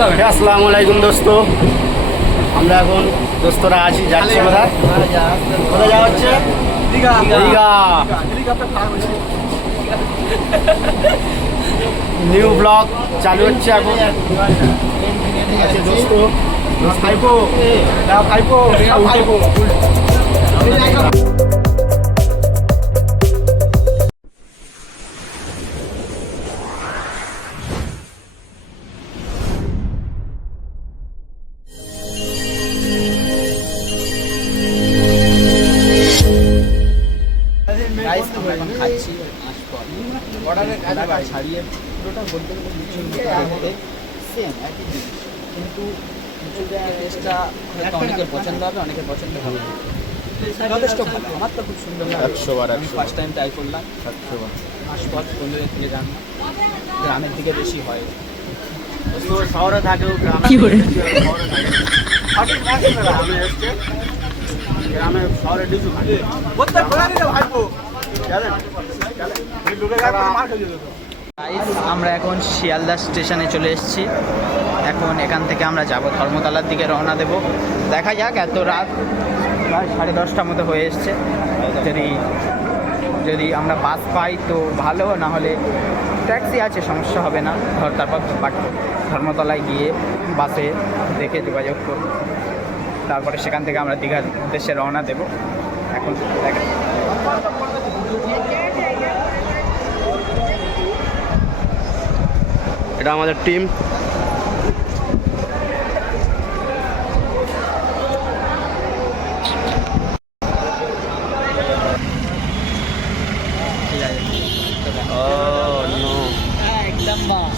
হ্যাঁ, আসসালামু আলাইকুম দোস্ত। আমরা এখন দোস্তরা আছি যাচ্ছি কোথায়? কোথায় যাওয়া হচ্ছে? দীঘা। নিউ ব্লগ চালু হচ্ছে এখন। আছে দোস্ত। খাইবো। দাও খাইবো। ছাড়িয়ে পুরোটা বলতে গেলে মিচুর সেম একই জিনিস। কিন্তু মিচুরের টেস্টটা হয়তো অনেকের পছন্দ হবে অনেকের পছন্দ হবে না। যথেষ্ট ভালো। আমার তো খুব সুন্দর লাগে। একশো বার আমি ফার্স্ট টাইম ট্রাই করলাম। একশো বার। আশপাশ বন্ধুদের থেকে জানলাম। গ্রামের দিকে বেশি হয়। শহরে থাকেও গ্রামে। গ্রামে এসছে। গ্রামে শহরে বলতে খোলা দিলে ভাইবো জানেন আমরা এখন শিয়ালদা স্টেশনে চলে এসেছি। এখন এখান থেকে আমরা যাব ধর্মতলার দিকে রওনা দেব। দেখা যাক, এত রাত প্রায় সাড়ে দশটার মতো হয়ে এসছে। যদি যদি আমরা বাস পাই তো ভালো, না হলে ট্যাক্সি আছে, সমস্যা হবে না। ধর, তারপর ধর্মতলায় গিয়ে বাসে দেখে যোগাযোগ করব তারপরে সেখান থেকে আমরা দীঘার উদ্দেশ্যে রওনা দেব। এখন দেখা এটা আমাদের টিম।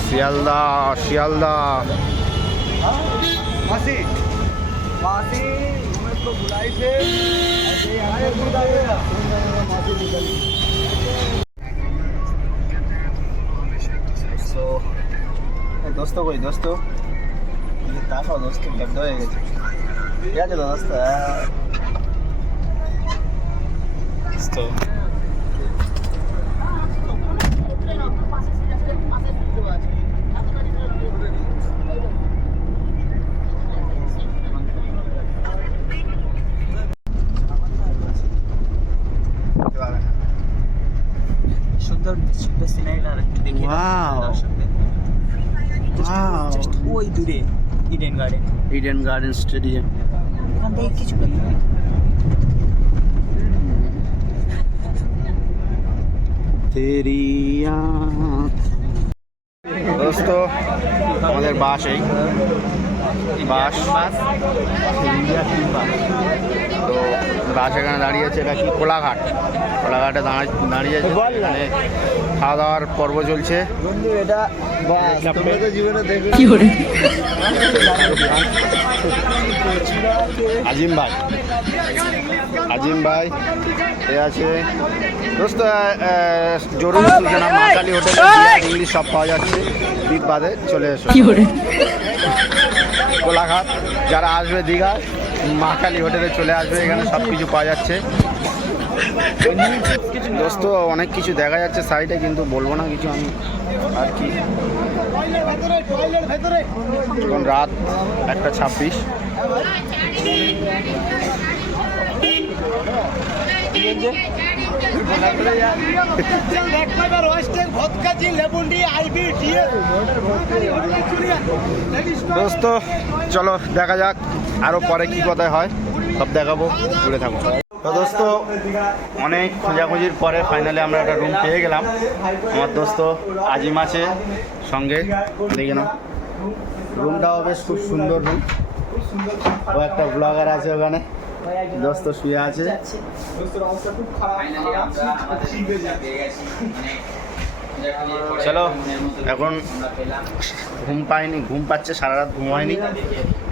শিয়ালদা শিয়ালদা। মাসি। দোস্ত কই দোস্ত তাকাও দোস্ত লব্ধ হয়ে গেছে ঠিক আছে তো দোস্ত দোস্ত সুন্দর সুন্দর সিনারিটা আর একটু দেখি Wow. Wow. জাস্ট ওই দূরে ইডেন গার্ডেন ইডেন গার্ডেন স্টেডিয়াম দোস্ত আমাদের বাস এই। বাস। তো বাস এখানে দাঁড়িয়েছে এটা কি কোলাঘাট? কোলাঘাটে দাঁড়ায় দাঁড়িয়েছে এখানে খাওয়া দাওয়ার পর্ব চলছে। বন্ধু এটা জীবনে দেখবে। কি করে? আজিম ভাই। আজিম ভাই এ আছে। দোস্ত জরুরি সূচনা মা কালী হোটেলে ইংলিশ সব পাওয়া যাচ্ছে। দ্বীপ বাদে চলে এসো। কোলাঘাট যারা আসবে দীঘা মা কালী হোটেলে চলে আসবে। এখানে সব কিছু পাওয়া যাচ্ছে। দোস্ত, অনেক কিছু দেখা যাচ্ছে সাইডে কিন্তু বলব না কিছু আমি। আর কি? রাত একটা ছাব্বিশ। দোস্ত, চলো, দেখা যাক আরও পরে কি কথায় হয়। সব দেখাবো, ঘুরে থাকব। তো দোস্ত, অনেক খোঁজাখুঁজির পরে ফাইনালি আমরা একটা রুম পেয়ে গেলাম। আমার দোস্ত আজিম আছে সঙ্গে, দেখে নাও। রুমটাও বেশ খুব সুন্দর রুম ও একটা ব্লগার আছে ওখানে। দোস্ত শুয়ে আছে। চলো, এখন ঘুম পাইনি, ঘুম পাচ্ছে সারা রাত ঘুম হয়নি।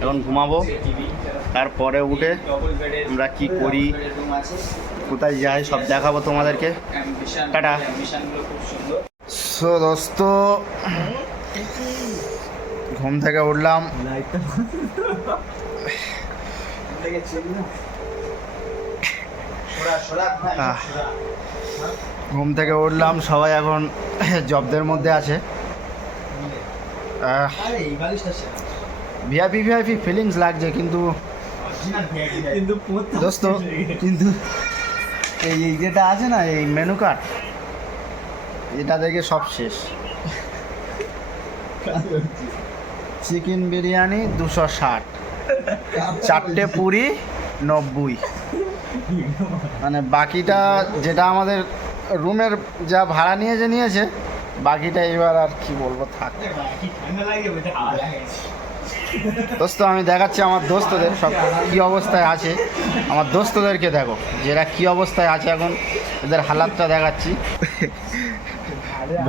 এখন ঘুমাবো। তারপরে উঠে আমরা কি করি? কোথায় যাই? সব দেখাবো তোমাদেরকে। টাটা। সো দোস্ত ঘুম থেকে উঠলাম। ঘুম থেকে উঠলাম। সবাই এখন জবদের মধ্যে আছে। ভিআইপি ভিআইপি ফিলিংস লাগছে কিন্তু কিন্তু দোস্ত কিন্তু এই এই যেটা আছে না এই মেনু কার্ড এটা দেখে সব শেষ। চিকেন বিরিয়ানি দুশো ষাট চারটে পুরি নব্বই। মানে বাকিটা যেটা আমাদের রুমের যা ভাড়া নিয়েছে নিয়েছে বাকিটা এবার আর কি বলব থাক। দোস্ত আমি দেখাচ্ছি আমার দোস্তদের সব কি অবস্থায় আছে। আমার দোস্তদেরকে দেখো যেটা কি অবস্থায় আছে এখন। এদের হালাতটা দেখাচ্ছি।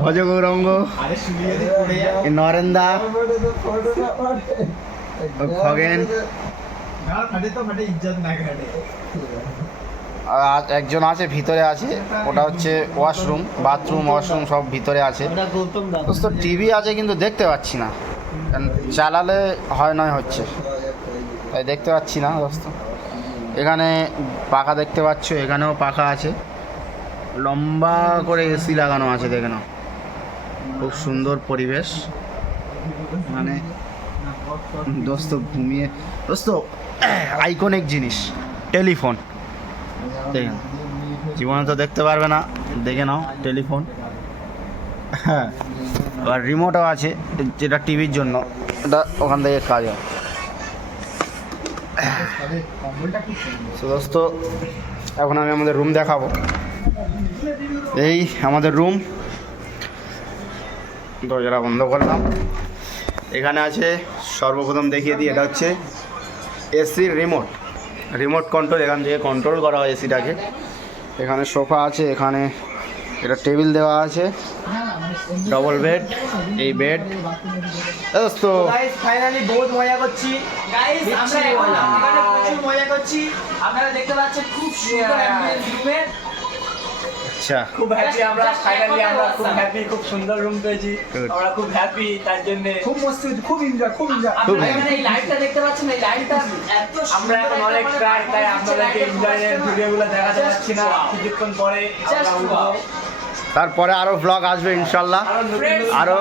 ভজ গৌরঙ্গ নরেন্দা খগেন। আর একজন আছে ভিতরে আছে। ওটা হচ্ছে ওয়াশরুম বাথরুম ওয়াশরুম সব ভিতরে আছে। দোস্ত টিভি আছে কিন্তু দেখতে পাচ্ছি না। চালালে হয় নয় হচ্ছে। তাই দেখতে পাচ্ছি না দোস্ত। এখানে পাখা দেখতে পাচ্ছ, এখানেও পাখা আছে। লম্বা করে এসি লাগানো আছে, দেখে নাও। খুব সুন্দর পরিবেশ। মানে দোস্ত ঘুমিয়ে, দোস্ত আইকনিক জিনিস, টেলিফোন। জীবনে তো দেখতে পারবে না, দেখে নাও, টেলিফোন। হ্যাঁ। আর রিমোটও আছে যেটা টিভির জন্য। এটা ওখান থেকে কাজ হয়। So, দোস্ত এখন আমি আমাদের রুম দেখাবো। এই আমাদের রুম দরজাটা বন্ধ করলাম। এখানে আছে সর্বপ্রথম দেখিয়ে দিই এটা হচ্ছে এসির রিমোট রিমোট কন্ট্রোল এখান থেকে কন্ট্রোল করা হয় এসিটাকে এখানে সোফা আছে এখানে এটা টেবিল দেওয়া আছে। ডবল বেড এই বেড গাইস ফাইনালি বহুত মজা করছি। গাইস আমরা এখন এখানে প্রচুর মজা করছি। আপনারা দেখতে পাচ্ছেন খুব সুন্দর অ্যাম্বিয়েন্স রুমের আচ্ছা। খুব হ্যাপি আমরা ফাইনালি আমরা খুব হ্যাপি খুব সুন্দর রুম পেয়েছি। আমরা খুব হ্যাপি তার জন্য খুব মস্তি খুব এনজয় খুব এনজয় আপনারা এখানে এই লাইটটা দেখতে পাচ্ছেন এই লাইটটা এত আমরা এখন অনেক ট্রাই তাই আপনাদেরকে এনজয়ের ভিডিওগুলো দেখাতে পারছি না. কিছুক্ষণ পরে আমরা উঠবো। তারপরে আরও ব্লগ আসবে ইনশাল্লাহ। আরও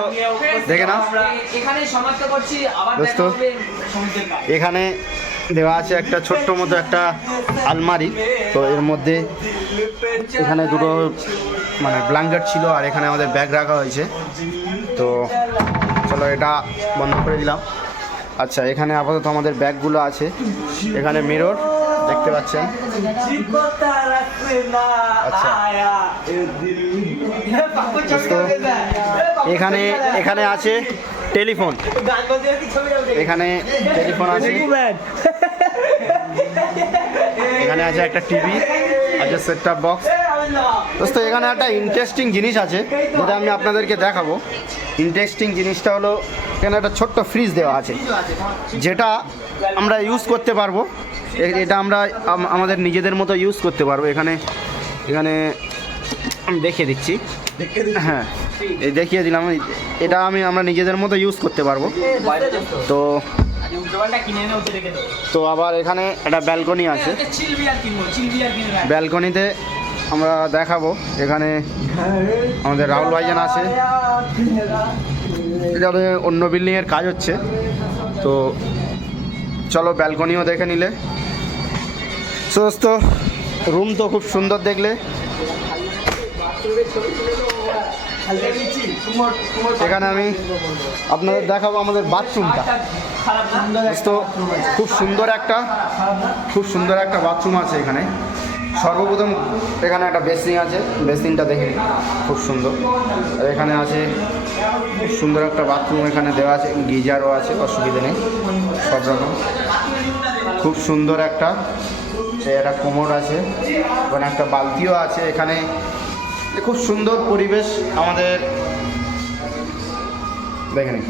দেখে নাও। আমরা এখানেই সমাপ্ত করছি। আবার দোস্ত। এখানে দেওয়া আছে একটা ছোট্ট মতো একটা আলমারি। তো এর মধ্যে এখানে দুটো মানে ব্ল্যাঙ্কেট ছিল আর এখানে আমাদের ব্যাগ রাখা হয়েছে। তো চলো এটা বন্ধ করে দিলাম। আচ্ছা এখানে আপাতত আমাদের ব্যাগগুলো আছে। এখানে মিরর দেখতে পাচ্ছেন। আচ্ছা। এখানে এখানে আছে টেলিফোন। এখানে টেলিফোন আছে। এখানে আছে একটা টিভি, আছে সেট টপ বক্স দোস্ত, এখানে একটা ইন্টারেস্টিং জিনিস আছে, যেটা আমি আপনাদেরকে দেখাবো। ইন্টারেস্টিং জিনিসটা হলো, এখানে একটা ছোট্ট ফ্রিজ দেওয়া আছে, যেটা আমরা ইউজ করতে পারব। এটা আমরা আমাদের নিজেদের মতো ইউজ করতে পারব। এখানে এখানে আমি দেখিয়ে দিচ্ছি। হ্যাঁ এই দেখিয়ে দিলাম। এটা আমি আমরা নিজেদের মতো ইউজ করতে পারব। তো তো আবার এখানে একটা ব্যালকনি আছে। ব্যালকনিতে আমরা দেখাবো। এখানে আমাদের রাহুল ভাইজান আছে। এখানে অন্য বিল্ডিংয়ের কাজ হচ্ছে। তো চলো ব্যালকনিও দেখে নিলে। সমস্ত রুম তো খুব সুন্দর দেখলে। এখানে আমি আপনাদের দেখাবো আমাদের বাথরুমটা। তো খুব সুন্দর একটা, খুব সুন্দর একটা বাথরুম আছে এখানে। সর্বপ্রথম এখানে একটা বেসিন আছে, বেসিনটা দেখে খুব সুন্দর। আর এখানে আছে, খুব সুন্দর একটা বাথরুম এখানে দেওয়া আছে, গিজারও আছে, অসুবিধা নেই, সব রকম। খুব সুন্দর একটা একটা কোমর আছে, ওখানে একটা বালতিও আছে এখানে। খুব সুন্দর পরিবেশ আমাদের দেখে নিন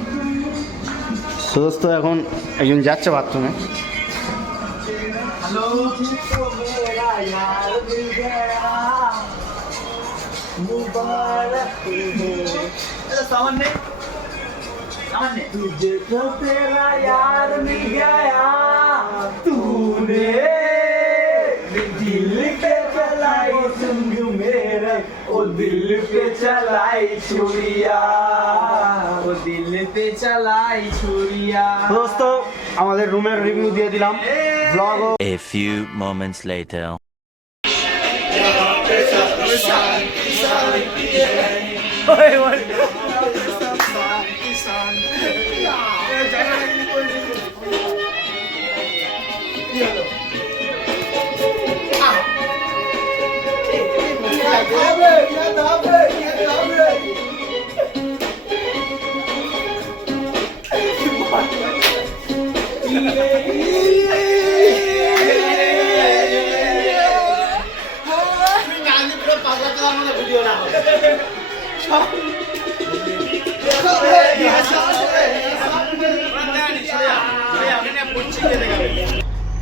সুদস্ত এখন একজন যাচ্ছে বাথরুমে সামান্য সামান্য तुझे तो तेरा यार मिल गया तूने दिल के चलाई संग দিল পে চালাই ছুরিয়া। ও দিল পে চালাই ছুরিয়া। দোস্ত আমাদের রুমের রিভিউ দিয়ে দিলাম। Vlog a few moments later শান্তি শান্তি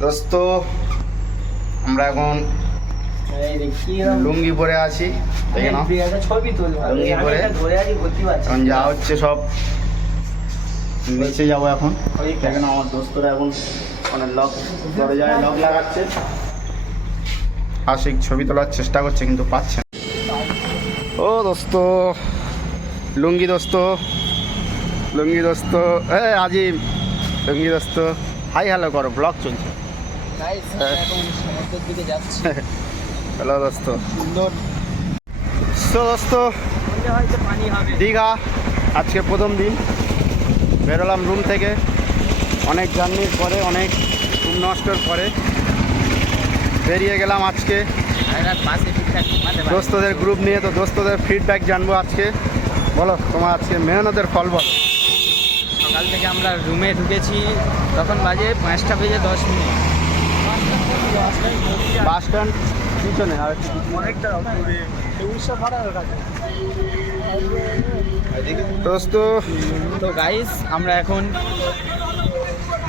দোস্ত, আমরা এখন লুঙ্গি পরে আছি লুঙ্গি পরে। এখন যা হচ্ছে সব নিচে যাব এখন। দেখে নাও, আমার দোস্তরা এখন মানে লক দরজায় লক লাগাচ্ছে। আশিক ছবি তোলার চেষ্টা করছে, কিন্তু পাচ্ছে ও দোস্ত লুঙ্গি দোস্ত লুঙ্গি দোস্ত এ আজিম লুঙ্গি দোস্ত। হাই হ্যালো করো ব্লগ চলছে। হ্যালো দোস্ত। সো দোস্ত দীঘা আজকে প্রথম দিন। বেরোলাম রুম থেকে। অনেক জার্নির পরে অনেক ঘুম নষ্টর পরে। বেরিয়ে গেলাম আজকে। দোস্তদের গ্রুপ নিয়ে তো দোস্তদের ফিডব্যাক জানব আজকে। বলো তোমার আজকে মেহনতের ফল বলো। সকাল থেকে আমরা রুমে ঢুকেছি তখন বাজে পাঁচটা বেজে দশ মিনিট। বাস স্ট্যান্ড পিছনে আর একটু পিছনে। দোস্ত তো গাইস আমরা এখন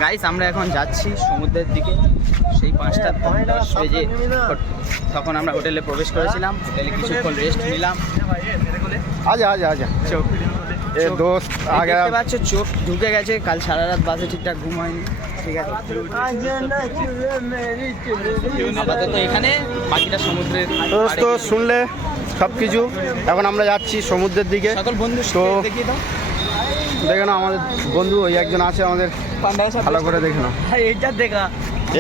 গাইস আমরা এখন যাচ্ছি সমুদ্রের দিকে। সেই পাঁচটা দশ বেজে তখন আমরা হোটেলে প্রবেশ করেছিলাম। হোটেলে কিছুক্ষণ রেস্ট নিলাম। আজা আজা আজা। চোখ এ দোস্ত আগে দেখতে পাচ্ছ চোখ ঢুকে গেছে কাল সারা রাত বাসে ঠিকঠাক ঘুম হয়নি। ঠিক আছে। আপাতত এখানে বাকিটা সমুদ্রের দোস্ত শুনলে সব কিছু এখন আমরা যাচ্ছি সমুদ্রের দিকে। সকল বন্ধু তো দেখে না আমাদের বন্ধু ওই একজন আছে আমাদের ভালো করে দেখে না এইটা দেখা।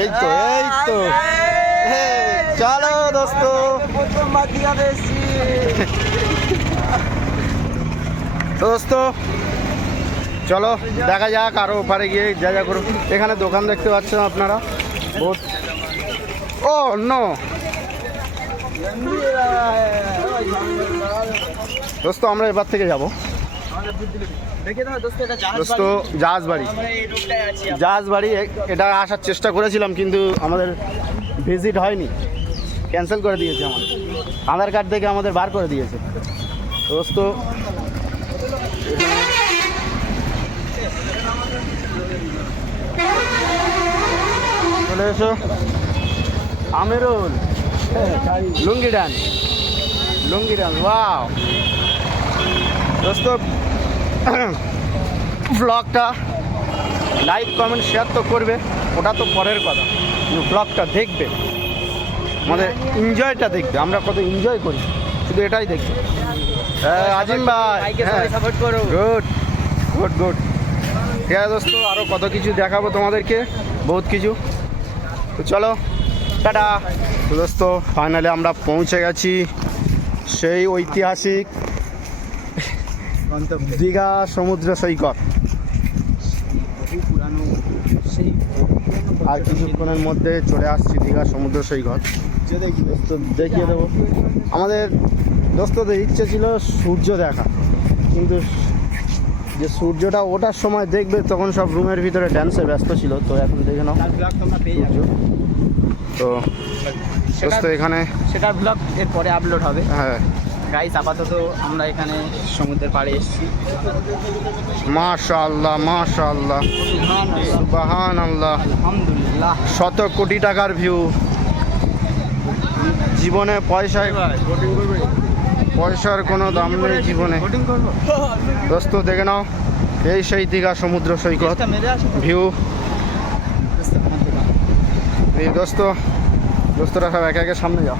এই তো এই তো। হে, চলো দোস্ত। দোস্ত, চলো, দেখা যাক আরও ওপারে গিয়ে যা যা করো এখানে দোকান দেখতে পাচ্ছেন আপনারা? বহুত ও নো দোস্ত, আমরা এবার থেকে যাব। দোস্ত জাহাজ বাড়ি জাহাজ বাড়ি এটা আসার চেষ্টা করেছিলাম, কিন্তু আমাদের ভিজিট হয়নি। ক্যান্সেল করে দিয়েছে আমাদের। আধার কার্ড থেকে আমাদের বার করে দিয়েছে। দোস্ত, চলে এসো। Amerul, lungi done. Lungi done, wow. দোস্ত ব্লগটা লাইক কমেন্ট শেয়ার তো করবে, ওটা তো পরের কথা। ব্লগটা দেখবে। আমাদের এনজয়টা দেখবে আমরা কত এনজয় করি শুধু এটাই দেখবে। আজিম ভাই গুড গুড গুড ঠিক আছে দোস্ত আরও কত কিছু দেখাবো তোমাদেরকে বহুত কিছু। তো চলো টাটা। তো দোস্ত ফাইনালি আমরা পৌঁছে গেছি সেই ঐতিহাসিক দীঘা সমুদ্র সৈকত। আর কিছুক্ষণের মধ্যে চলে আসছি দীঘা সমুদ্র সৈকত। তো দেখিয়ে দেবো। আমাদের দোস্তদের ইচ্ছে ছিল সূর্য দেখা। কিন্তু যে সূর্যটা ওঠার সময় দেখবে তখন সব রুমের ভিতরে ড্যান্সে ব্যস্ত ছিল। তো এখন দেখে নাও। তো দোস্ত এখানে সেটার ব্লগ এর পরে আপলোড হবে। হ্যাঁ। গাইস আপাতত আমরা এখানে সমুদ্রের পাড়ে এসেছি। মাশাআল্লাহ মাশাআল্লাহ। বাহান আল্লাহ আলহামদুলিল্লাহ। শত কোটি টাকার ভিউ জীবনে পয়সায় পয়সার কোনো দাম নেই জীবনে। দোস্ত, দেখে নাও, এই সেই দীঘা সমুদ্র সৈকত। ভিউ এই দোস্ত, দোস্তরা সব একে একে সামনে যাও।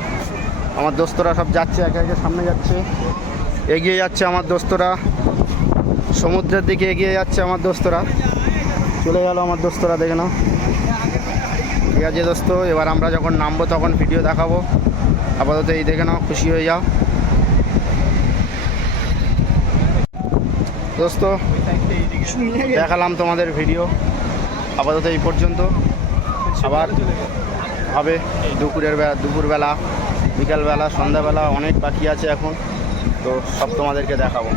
আমার দোস্তরা সব যাচ্ছে, একে একে সামনে যাচ্ছে। এগিয়ে যাচ্ছে আমার দোস্তরা। সমুদ্রের দিকে এগিয়ে যাচ্ছে আমার দোস্তরা। চলে গেল আমার দোস্তরা, দেখে নাও। ঠিক আছে দোস্ত, এবার আমরা যখন নামবো তখন ভিডিও দেখাবো। আপাতত এই দেখে নাও, খুশি হয়ে যাও। দোস্ত, দেখালাম তোমাদের ভিডিও আপাতত এই পর্যন্ত। আবার হবে দুপুরের বেলা, দুপুরবেলা, বিকালবেলা, সন্ধ্যাবেলা, অনেক বাকি আছে এখন। তো সব তোমাদেরকে দেখাবো।